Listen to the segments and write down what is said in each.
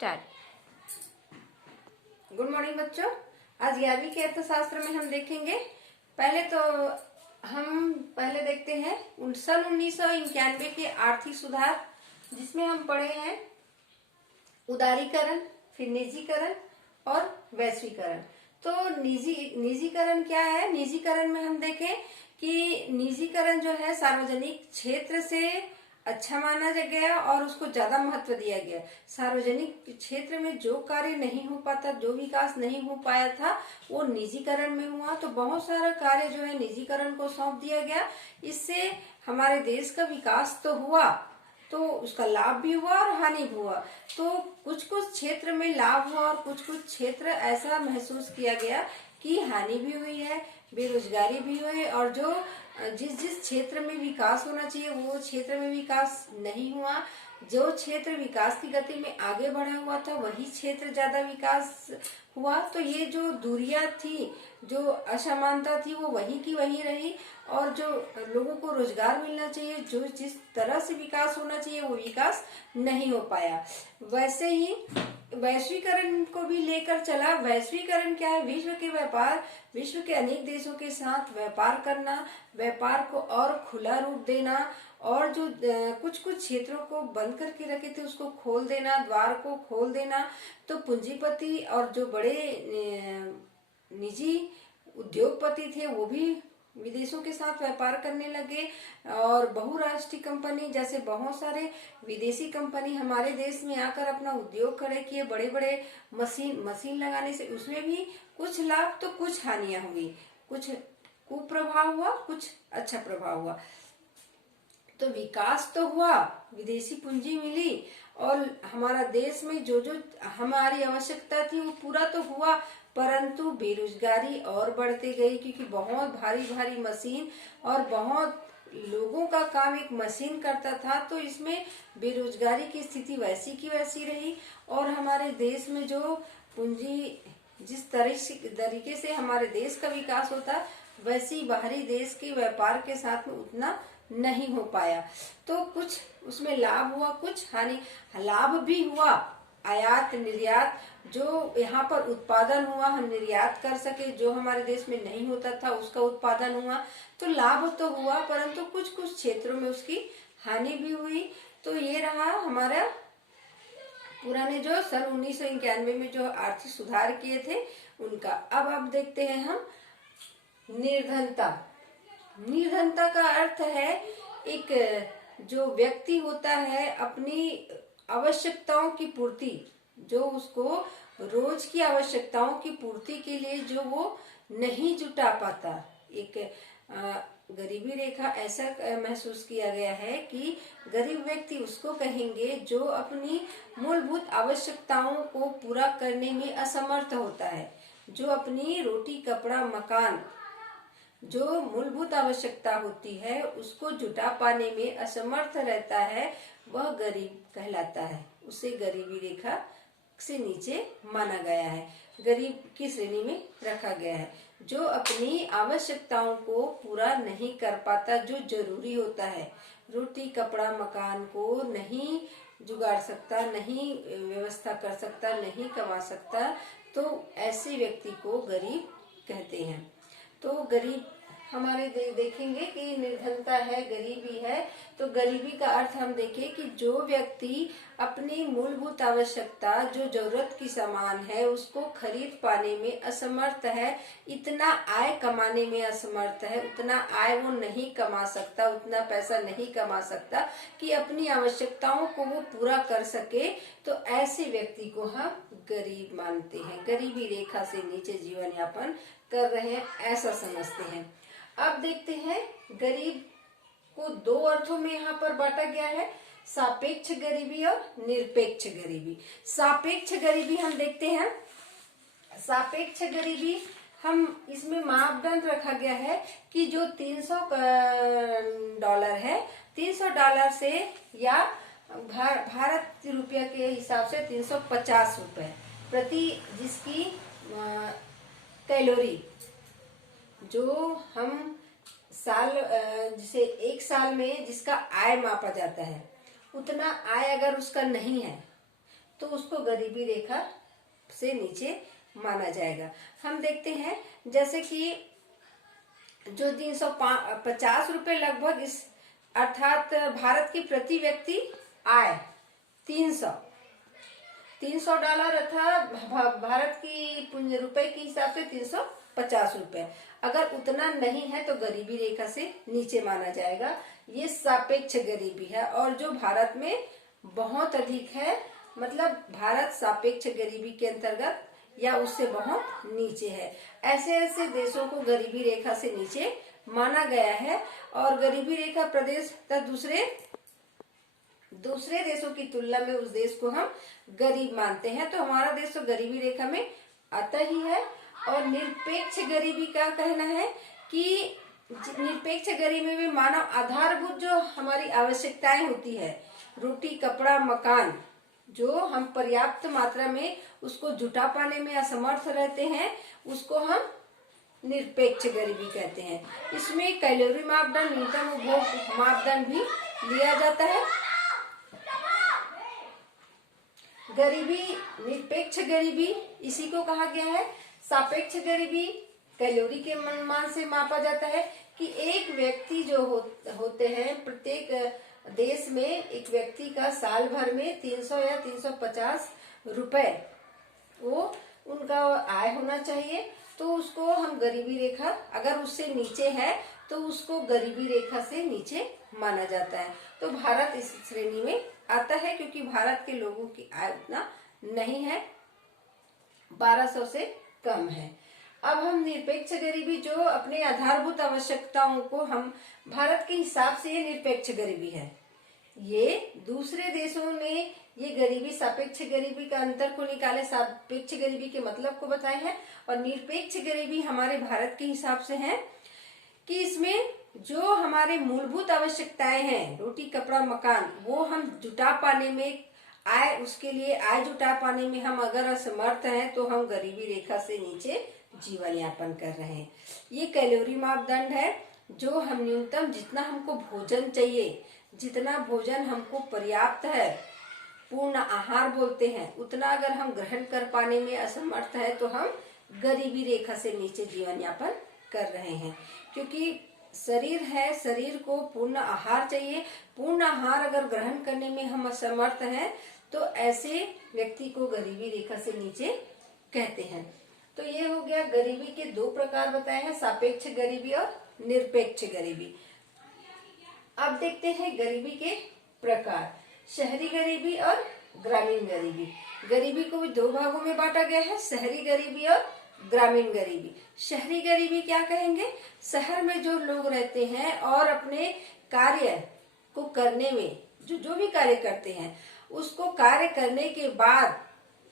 Start. Good morning बच्चों। आज 11वीं के अर्थशास्त्र में हम देखेंगे। पहले देखते हैं सन 1991 के आर्थिक सुधार, जिसमें हम पढ़े हैं उदारीकरण, फिर निजीकरण और वैश्वीकरण। तो निजीकरण क्या है? निजीकरण में हम देखें कि निजीकरण जो है सार्वजनिक क्षेत्र से अच्छा माना गया और उसको ज्यादा महत्व दिया गया। सार्वजनिक क्षेत्र में जो कार्य नहीं हो पाता, जो विकास नहीं हो पाया था, वो निजीकरण में हुआ। तो बहुत सारा कार्य जो है निजीकरण को सौंप दिया गया। इससे हमारे देश का विकास तो हुआ, तो उसका लाभ भी हुआ और हानि भी हुआ। तो कुछ कुछ क्षेत्र में लाभ हुआ और कुछ कुछ क्षेत्र ऐसा महसूस किया गया कि हानि भी हुई है, बेरोजगारी भी हुई, और जो जिस क्षेत्र में विकास होना चाहिए वो क्षेत्र में विकास नहीं हुआ। जो क्षेत्र विकास की गति में आगे बढ़ा हुआ था वही क्षेत्र ज्यादा विकास हुआ। तो ये जो दूरियां थी, जो असमानता थी, वो वही की वही रही। और जो लोगों को रोजगार मिलना चाहिए, जो जिस तरह से विकास होना चाहिए, वो विकास नहीं हो पाया। वैसे ही वैश्वीकरण को भी लेकर चला। वैश्वीकरण क्या है? विश्व के व्यापार, विश्व के अनेक देशों के साथ व्यापार करना, व्यापार को और खुला रूप देना, और जो कुछ कुछ क्षेत्रों को बंद करके रखे थे उसको खोल देना, द्वार को खोल देना। तो पूंजीपति और जो बड़े निजी उद्योगपति थे वो भी विदेशों के साथ व्यापार करने लगे। और बहुराष्ट्रीय कंपनी जैसे बहुत सारे विदेशी कंपनी हमारे देश में आकर अपना उद्योग खड़े किए। बड़े बड़े मशीन लगाने से उसमें भी कुछ लाभ तो कुछ हानियां हुई, कुछ कुप्रभाव हुआ, कुछ अच्छा प्रभाव हुआ। तो विकास तो हुआ, विदेशी पूंजी मिली, और हमारा देश में जो जो हमारी आवश्यकता थी वो पूरा तो हुआ, परंतु बेरोजगारी और बढ़ते गई, क्योंकि बहुत भारी भारी मशीन और बहुत लोगों का काम एक मशीन करता था। तो इसमें बेरोजगारी की स्थिति वैसी की वैसी रही। और हमारे देश में जो पूंजी, जिस तरीके से हमारे देश का विकास होता, वैसी बाहरी देश के व्यापार के साथ में उतना नहीं हो पाया। तो कुछ उसमें लाभ हुआ, कुछ हानि। लाभ भी हुआ, आयात निर्यात, जो यहाँ पर उत्पादन हुआ हम निर्यात कर सके, जो हमारे देश में नहीं होता था उसका उत्पादन हुआ। तो लाभ तो हुआ, परंतु कुछ कुछ क्षेत्रों में उसकी हानि भी हुई। तो ये रहा हमारा पुराने जो सन 1991 में जो आर्थिक सुधार किए थे उनका। अब देखते हैं हम निर्धनता। निर्धनता का अर्थ है एक जो व्यक्ति होता है अपनी आवश्यकताओं की पूर्ति, जो उसको रोज की आवश्यकताओं की पूर्ति के लिए जो वो नहीं जुटा पाता। एक गरीबी रेखा ऐसा महसूस किया गया है कि गरीब व्यक्ति उसको कहेंगे जो अपनी मूलभूत आवश्यकताओं को पूरा करने में असमर्थ होता है, जो अपनी रोटी कपड़ा मकान, जो मूलभूत आवश्यकता होती है उसको जुटा पाने में असमर्थ रहता है, वह गरीब कहलाता है। उसे गरीबी रेखा से नीचे माना गया है, गरीब की श्रेणी में रखा गया है। जो अपनी आवश्यकताओं को पूरा नहीं कर पाता, जो जरूरी होता है, रोटी कपड़ा मकान को नहीं जुगाड़ सकता, नहीं व्यवस्था कर सकता, नहीं कमा सकता, तो ऐसे व्यक्ति को गरीब कहते हैं। तो गरीब हमारे देखेंगे कि निर्धनता है, गरीबी है। तो गरीबी का अर्थ हम देखें कि जो व्यक्ति अपनी मूलभूत आवश्यकता, जो जरूरत की सामान है, उसको खरीद पाने में असमर्थ है, इतना आय कमाने में असमर्थ है, उतना आय वो नहीं कमा सकता, उतना पैसा नहीं कमा सकता कि अपनी आवश्यकताओं को वो पूरा कर सके। तो ऐसे व्यक्ति को हम गरीब मानते हैं, गरीबी रेखा से नीचे जीवन यापन कर रहे हैं, ऐसा समझते हैं। अब देखते हैं गरीब को दो अर्थों में यहाँ पर बांटा गया है, सापेक्ष गरीबी और निरपेक्ष गरीबी। सापेक्ष गरीबी हम देखते हैं। सापेक्ष गरीबी हम इसमें मापदंड रखा गया है कि जो $300 है, $300 से या भारत रुपया के हिसाब से 350 रुपए प्रति, जिसकी कैलोरी, जो हम जिसे एक साल में जिसका आय मापा जाता है, उतना आय अगर उसका नहीं है तो उसको गरीबी रेखा से नीचे माना जाएगा। हम देखते हैं जैसे कि जो 350 रुपए लगभग इस अर्थात भारत की प्रति व्यक्ति आय 300 डॉलर अर्थात भारत की रुपए के हिसाब से 350 रुपए। अगर उतना नहीं है तो गरीबी रेखा से नीचे माना जाएगा। ये सापेक्ष गरीबी है और जो भारत में बहुत अधिक है, मतलब भारत सापेक्ष गरीबी के अंतर्गत या उससे बहुत नीचे है। ऐसे ऐसे देशों को गरीबी रेखा से नीचे माना गया है और गरीबी रेखा प्रदेश दूसरे देशों की तुलना में उस देश को हम गरीब मानते हैं। तो हमारा देश तो गरीबी रेखा में आता ही है। और निरपेक्ष गरीबी का कहना है कि निरपेक्ष गरीबी में मानव आधारभूत जो हमारी आवश्यकताएं होती है, रोटी कपड़ा मकान, जो हम पर्याप्त मात्रा में उसको जुटा पाने में असमर्थ रहते हैं, उसको हम निरपेक्ष गरीबी कहते हैं। इसमें कैलोरी मापदंड, न्यूनतम उपभोग मापदंड भी लिया जाता है। गरीबी, निरपेक्ष गरीबी इसी को कहा गया है। सापेक्ष गरीबी कैलोरी के मान से मापा जाता है कि एक व्यक्ति जो होते हैं, प्रत्येक देश में एक व्यक्ति का साल भर में 300 या 350 रुपए वो उनका आय होना चाहिए। तो उसको हम गरीबी रेखा, अगर उससे नीचे है तो उसको गरीबी रेखा से नीचे माना जाता है। तो भारत इस श्रेणी में आता है क्योंकि भारत के लोगों की आय उतना नहीं है, 1200 से कम है। अब हम निरपेक्ष गरीबी, जो अपने आधारभूत आवश्यकताओं को हम भारत के हिसाब से ये निरपेक्ष गरीबी है। ये दूसरे देशों ने ये गरीबी सापेक्ष गरीबी का अंतर को निकाले, सापेक्ष गरीबी के मतलब को बताए हैं। और निरपेक्ष गरीबी हमारे भारत के हिसाब से है कि इसमें जो हमारे मूलभूत आवश्यकताएं हैं, रोटी कपड़ा मकान, वो हम जुटा पाने में, उसके लिए आय जुटा पाने में हम अगर असमर्थ हैं तो हम गरीबी रेखा से नीचे जीवन यापन कर रहे हैं। ये कैलोरी मापदंड है, जो हम न्यूनतम जितना हमको भोजन चाहिए, जितना भोजन हमको पर्याप्त है, पूर्ण आहार बोलते हैं, उतना अगर हम ग्रहण कर पाने में असमर्थ है तो हम गरीबी रेखा से नीचे जीवन यापन कर रहे हैं। क्योंकि शरीर है, शरीर को पूर्ण आहार चाहिए। पूर्ण आहार अगर ग्रहण करने में हम असमर्थ हैं तो ऐसे व्यक्ति को गरीबी रेखा से नीचे कहते हैं। तो ये हो गया गरीबी के दो प्रकार बताए हैं, सापेक्ष गरीबी और निरपेक्ष गरीबी। अब देखते हैं गरीबी के प्रकार, शहरी गरीबी और ग्रामीण गरीबी। गरीबी को भी दो भागों में बांटा गया है, शहरी गरीबी और ग्रामीण गरीबी। शहरी गरीबी क्या कहेंगे? शहर में जो लोग रहते हैं और अपने कार्य को करने में जो भी कार्य करते हैं, उसको कार्य करने के बाद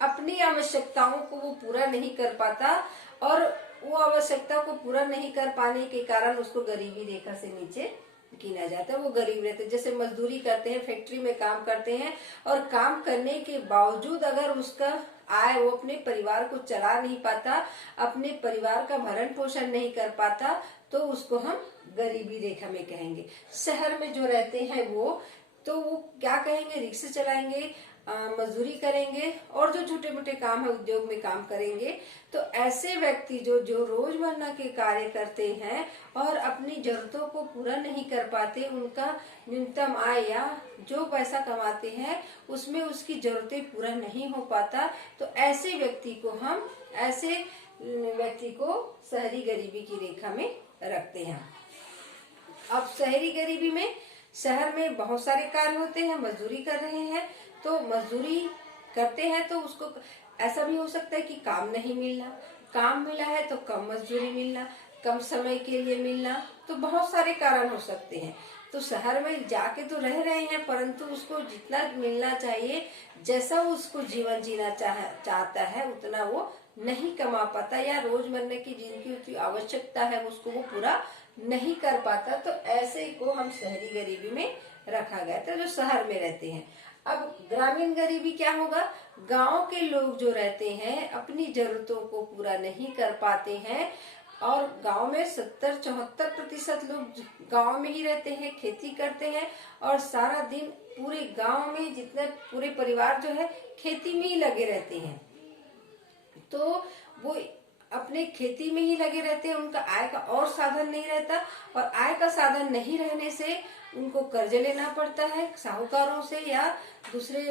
अपनी आवश्यकताओं को वो पूरा नहीं कर पाता और वो आवश्यकता को पूरा नहीं कर पाने के कारण उसको गरीबी रेखा से नीचे गिना जाता है। वो गरीब रहते हैं। जैसे मजदूरी करते हैं, फैक्ट्री में काम करते हैं और काम करने के बावजूद अगर उसका आय, वो अपने परिवार को चला नहीं पाता, अपने परिवार का भरण पोषण नहीं कर पाता, तो उसको हम गरीबी रेखा में कहेंगे। शहर में जो रहते हैं वो क्या कहेंगे? रिक्शा चलाएंगे, मजदूरी करेंगे और जो छोटे मोटे काम है उद्योग में काम करेंगे। तो ऐसे व्यक्ति जो रोजमर्रा के कार्य करते हैं और अपनी जरूरतों को पूरा नहीं कर पाते, उनका न्यूनतम आय या जो पैसा कमाते हैं उसमें उसकी जरूरतें पूरा नहीं हो पाता, तो ऐसे व्यक्ति को शहरी गरीबी की रेखा में रखते हैं। अब शहरी गरीबी में शहर में बहुत सारे कार्य होते हैं, मजदूरी कर रहे हैं, तो मजदूरी करते हैं तो उसको ऐसा भी हो सकता है कि काम नहीं मिलना, काम मिला है तो कम मजदूरी मिलना, कम समय के लिए मिलना, तो बहुत सारे कारण हो सकते हैं। तो शहर में जाके तो रह रहे हैं, परंतु उसको जितना मिलना चाहिए, जैसा उसको जीवन जीना चाहता है, उतना वो नहीं कमा पाता या रोजमर्रा की जिनकी आवश्यकता है उसको वो पूरा नहीं कर पाता। तो ऐसे को हम शहरी गरीबी में रखा गया था, जो शहर में रहते हैं। अब ग्रामीण गरीबी क्या होगा? गांव के लोग जो रहते हैं अपनी जरूरतों को पूरा नहीं कर पाते हैं और गांव में 70-74% लोग गांव में ही रहते हैं, खेती करते हैं और सारा दिन पूरे गांव में जितने पूरे परिवार जो है खेती में ही लगे रहते हैं, तो वो अपने खेती में ही लगे रहते हैं, उनका आय का और साधन नहीं रहता। और आय का साधन नहीं रहने से उनको कर्ज लेना पड़ता है साहूकारों से या दूसरे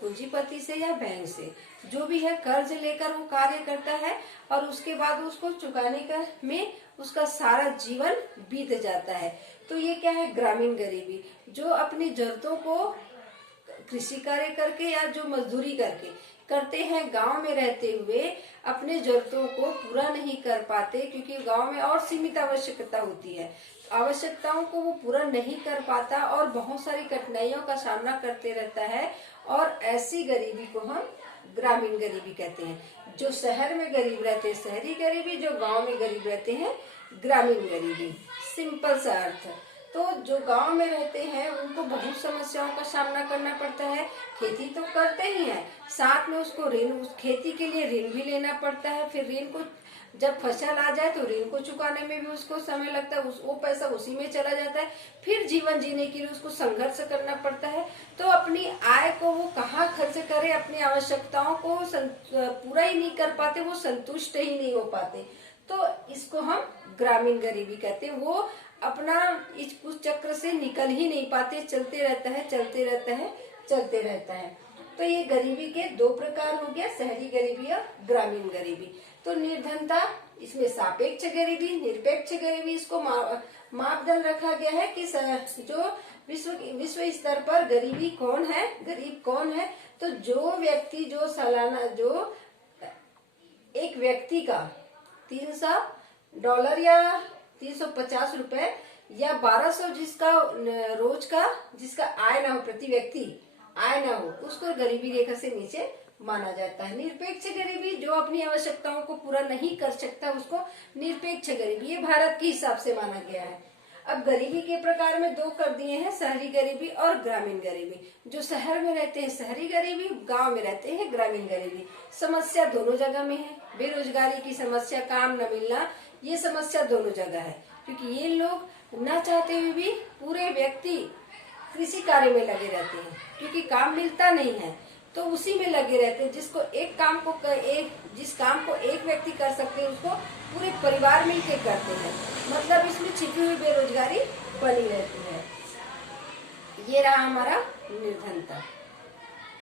पूंजीपति से या बैंक से, जो भी है कर्ज लेकर वो कार्य करता है और उसके बाद उसको चुकाने का में उसका सारा जीवन बीत जाता है। तो ये क्या है, ग्रामीण गरीबी, जो अपनी जरूरतों को कृषि कार्य करके या जो मजदूरी करके करते हैं, गांव में रहते हुए अपने जरूरतों को पूरा नहीं कर पाते, क्योंकि गांव में और सीमित आवश्यकता होती है, आवश्यकताओं को वो पूरा नहीं कर पाता और बहुत सारी कठिनाइयों का सामना करते रहता है। और ऐसी गरीबी को हम ग्रामीण गरीबी कहते हैं। जो शहर में गरीब रहते हैं शहरी गरीबी, जो गांव में गरीब रहते हैं ग्रामीण गरीबी। सिंपल सा अर्थ। तो जो गांव में रहते हैं उनको बहुत समस्याओं का सामना करना पड़ता है। खेती तो करते ही हैं, साथ में उसको ऋण, उस खेती के लिए ऋण भी लेना पड़ता है। फिर ऋण को जब फसल आ जाए तो ऋण को चुकाने में भी उसको समय लगता है, वो पैसा उसी में चला जाता है। फिर जीवन जीने के लिए उसको संघर्ष करना पड़ता है। तो अपनी आय को वो कहाँ खर्च करे, अपनी आवश्यकताओं को पूरा ही नहीं कर पाते, वो संतुष्ट ही नहीं हो पाते। तो इसको हम ग्रामीण गरीबी कहते हैं। वो अपना इस चक्र से निकल ही नहीं पाते, चलते रहता है, चलते रहता है, चलते रहता है। तो ये गरीबी के दो प्रकार हो गया, शहरी गरीबी और ग्रामीण गरीबी। तो निर्धनता, इसमें सापेक्ष गरीबी, निरपेक्ष गरीबी, इसको मापदंड रखा गया है कि जो विश्व स्तर पर गरीबी कौन है, गरीब कौन है। तो जो व्यक्ति जो सालाना, जो एक व्यक्ति का $300 या ₹350 या 1200 जिसका रोज का जिसका आय ना हो, प्रति व्यक्ति आय ना हो, उसको गरीबी रेखा से नीचे माना जाता है। निरपेक्ष गरीबी, जो अपनी आवश्यकताओं को पूरा नहीं कर सकता, उसको निरपेक्ष गरीबी, ये भारत के हिसाब से माना गया है। अब गरीबी के प्रकार में दो कर दिए हैं, शहरी गरीबी और ग्रामीण गरीबी। जो शहर में रहते हैं शहरी गरीबी, गांव में रहते हैं ग्रामीण गरीबी। समस्या दोनों जगह में है, बेरोजगारी की समस्या, काम न मिलना, ये समस्या दोनों जगह है। क्योंकि ये लोग न चाहते हुए भी पूरे व्यक्ति कृषि कार्य में लगे रहते हैं, क्योंकि काम मिलता नहीं है तो उसी में लगे रहते हैं। जिस काम को एक व्यक्ति कर सकते हैं, उसको पूरे परिवार मिलकर करते हैं। मतलब इसमें छिपी हुई बेरोजगारी बनी रहती है। ये रहा हमारा निर्धनता।